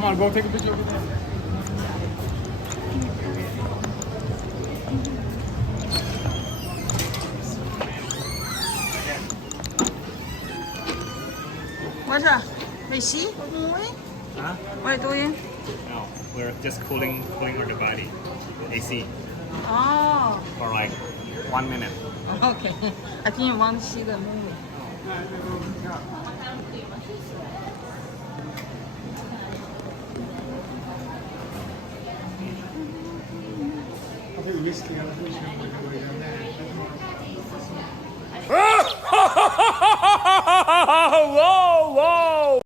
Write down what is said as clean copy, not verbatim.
Come on, go take a picture over there. What's that? Messi? What are you doing? Huh? What are you doing? No, we're just cooling our body. AC Oh, for like 1 minute. okay. I think you want to see the movie. I think whiskey.